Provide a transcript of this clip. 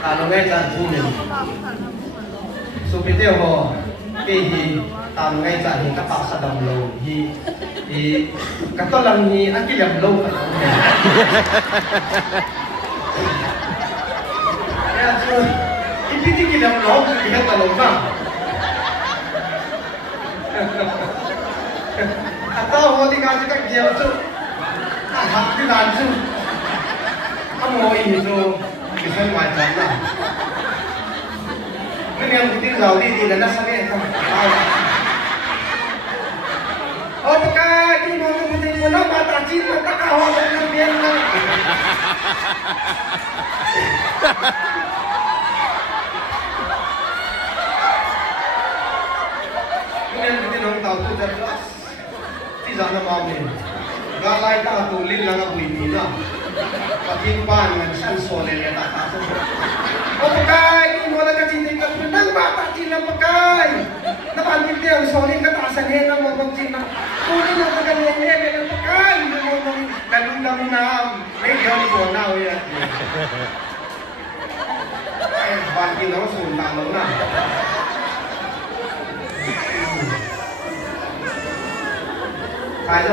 talo ngay chan thu ni so piteo ho ke hi talo ngay chan hi ka pa sa dam lo hi ka to lang hi akilam lo ka ya so ipiti kilam lo ki ha talo na atau ho di ka ka dia so hak di lan so amo ini so bisa macam lah. Ini yang penting tahu di dalam sangat kan. Oh pakai ini mau penting mana mata cinta tak kau dengan dia lah. Ini yang penting orang tahu tu jelas. Tidak nama ni. Galai tak tu lillah nak bunyi lah. Pating pan dengan sansole ya tak tahu. Oh pakai ini wala kacinta ka nang bata cinta pakai. Napansin dia ang sole ka taasan hena mo mag cinta. Kunin na ka ganyan ya pakai. Mo dalung lang na may yoni ko na ya. Bangkin na sultan na. Kaya